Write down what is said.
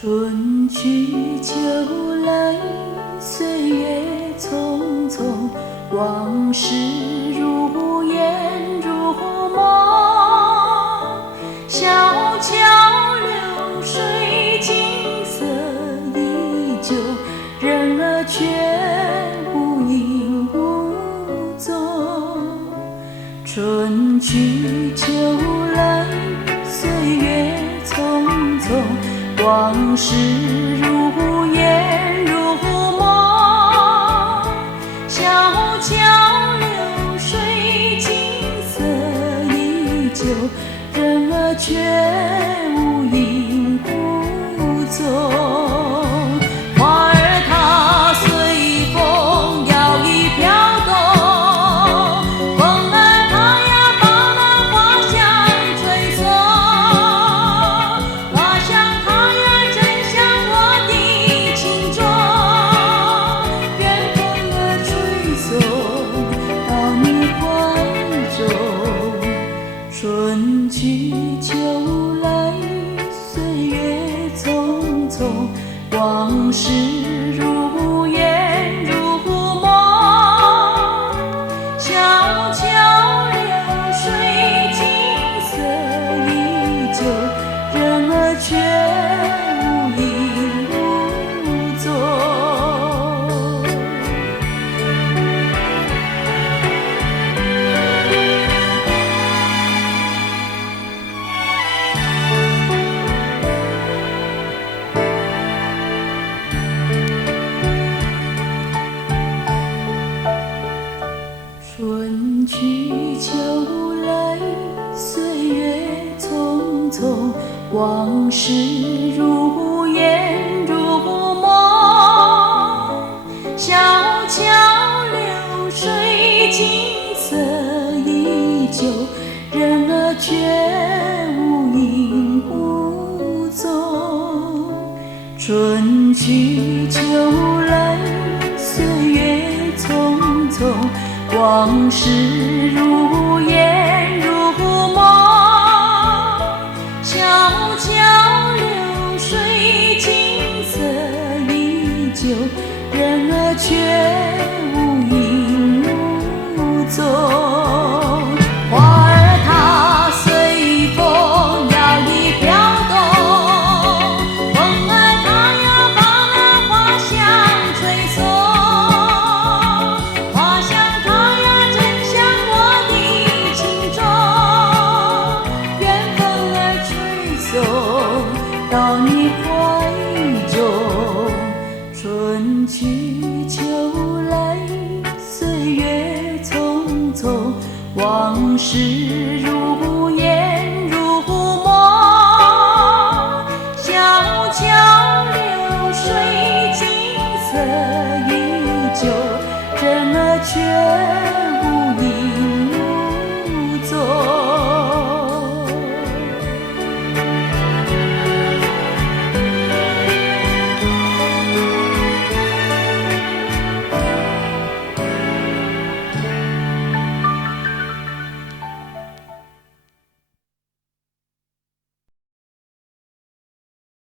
春去秋来，岁月匆匆，往事如烟如梦。小桥流水，景色依旧，人儿却无影无踪。春去秋来，岁月匆匆，往事如烟如梦。小桥流水，景色依旧，人儿却无影无踪。花儿它随风摇曳飘动，风儿它呀把那花香吹送，花香它呀正向我的心中，愿风儿吹送到你怀中。春去秋来，岁月匆匆，往事如烟如梦。小桥流水，景色依旧，人儿却无影无踪。春去秋来，岁月匆匆，往事如烟如梦。小桥流水，景色依旧，人儿却无影无踪。春去秋来，岁月匆匆，往事如烟如梦。小桥流水，景色依旧，人儿却无影无踪。花儿它随风摇曳飘动，风儿它呀把那花香吹送，花香它呀正向我的心中，愿风儿吹送到你怀中。春去秋来，岁月匆匆，往事如